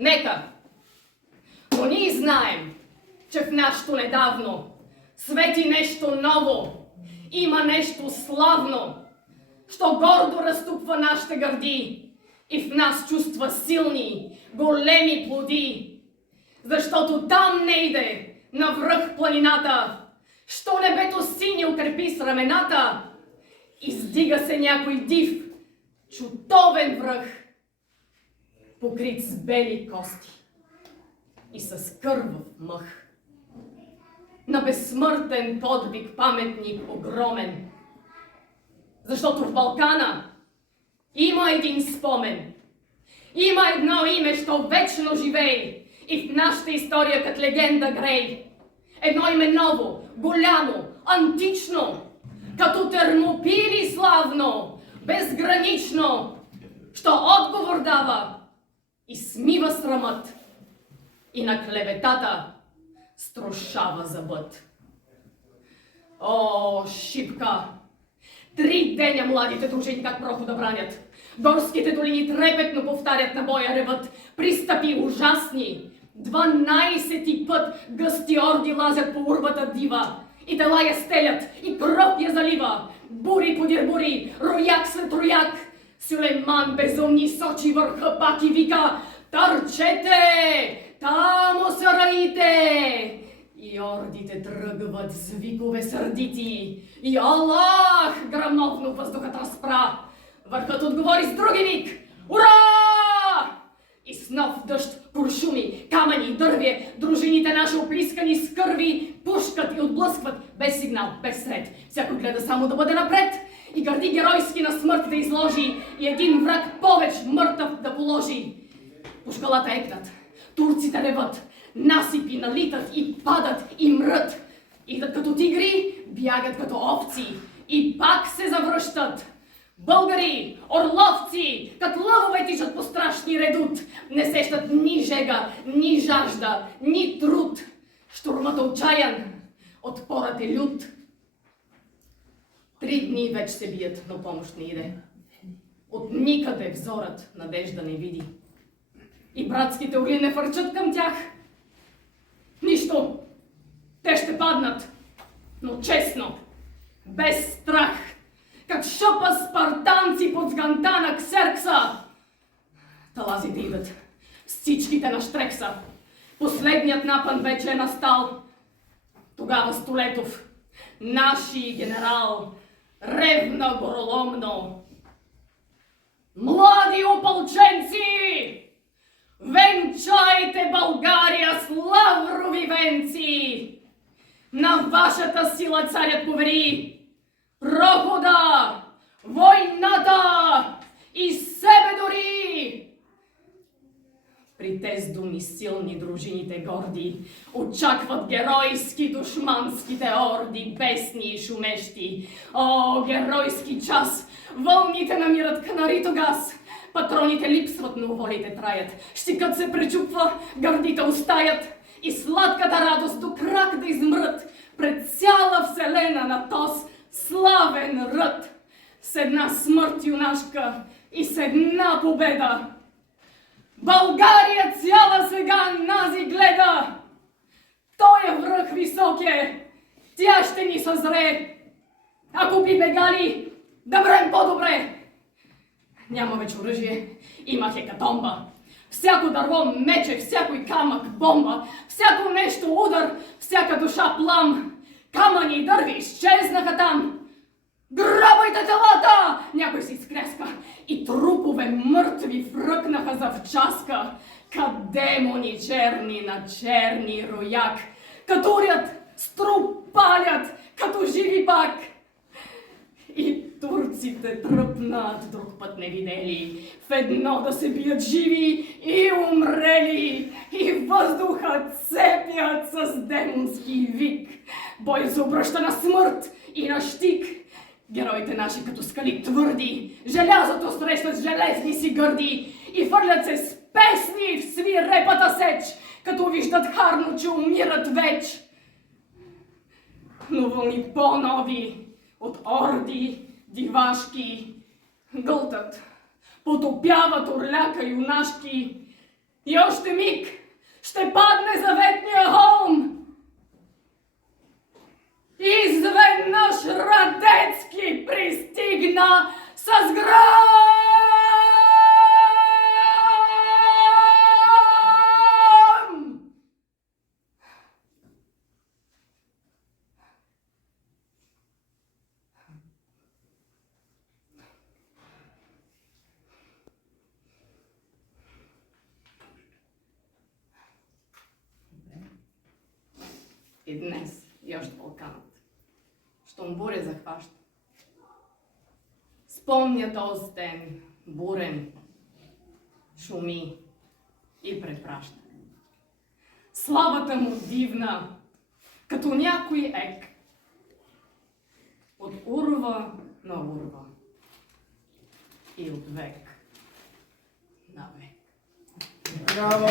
Нека! Но ние знаем, че в нашето недавно свети нещо ново, има нещо славно, що гордо разтупва нашите гърди и в нас чувства силни, големи плоди. Защото там не иде навръх планината, що небето сини укрепи с рамената, издига се някой див, чутовен връх, покрит с бели кости и с кървав мъх. На безсмъртен подвиг паметник огромен, защото в Балкана има един спомен, има едно име, що вечно живее и в нашата история като легенда грей. Едно име ново, голямо, антично, като Термопили славно, безгранично, що отговор дава и смива срамът и на клеветата струшава зъбът. О, шипка! 3 деня младите дружини как прохода бранят. Горските долини трепетно повтарят на боя ревът. Пристъпи ужасни. 12 път гъсти орди лазят по урбата дива. И тела я стелят, и кръв я залива. Бури подир бури, рояк след рояк. Сюлейман безумни сочи върха пак и вика: търчете! Тамо са раите! И ордите тръгват с викове сърдити. И Аллах грамовно въздухът разпра. Върхът отговори с други вик: ура! И с нов дъжд, куршуми, камъни, дървие, дружините наши оплискани с кърви пушкат и отблъскват без сигнал, без сред. Всяко гледа само да бъде напред и гърди геройски на смърт да изложи и един враг повеч мъртъв да положи. По шкалата екнат, турците реват, насипи налитат и падат и мрът. Идат като тигри, бягат като овци и пак се завръщат. Българи, орловци, като лъвове тичат по страшни редут, не сещат ни жега, ни жажда, ни труд. Штурмът отчаян, отпорът е лют. 3 дни вече се бият, но помощ не иде. От никъде взорът надежда не види. И братските орли не фърчат към тях. Нищо, те ще паднат, но честно, без страх, как шопа спартанци под сганта на Ксеркса. Талазите идат, всичките на Штрекса. Последният напън вече е настал. Тогава Столетов, наши генерал, ревна гороломно: млади опълченци! Венчайте България с лаврови венци! На вашата сила царят повери прохода, войната и себе дори! При тез думи силни дружините горди очакват геройски душманските орди, бесни и шумещи. О, геройски час! Вълните намират канарито газ. Патроните липсват, но волите траят. Щикът се пречупва, гърдите устаят и сладката радост до крак да измрът пред цяла вселена на тоз славен рът. С една смърт юнашка и с една победа България цяла сега нази гледа. Той е връх висок е, тя ще ни съзре. Ако би бегали, да брем по-добре. Няма вече оръжие, има хекатомба. Всяко дърво мече, всякой камък бомба, всяко нещо удар, всяка душа плам. Камъни и дърви изчезнаха там. Грабайте телата! Някой се изкреска и трупове мъртви фръкнаха за вчаска. Ка демони черни на черни рояк катурят, струпалят, като живи пак. И турците тръпнат, друг път не видели, в едно да се бият живи и умрели, и въздухът цепят с демонски вик. Бой се обръща на смърт и на щик. Героите наши като скали твърди, желязото срещат с железни си гърди и фърлят се с песни в свирепата сеч, като виждат харно, че умират веч. Но вълни по-нови от орди дивашки гълтат, потопяват орляка юнашки И още миг ще падне заветния холм. Изведнъж Радецки пристигна с гром! И днес još вулканът, щом буря захваща. Спомня този ден, бурен, шуми и препраща. Славата му дивна, като някой ек, от урва на урва и от век на век. Браво!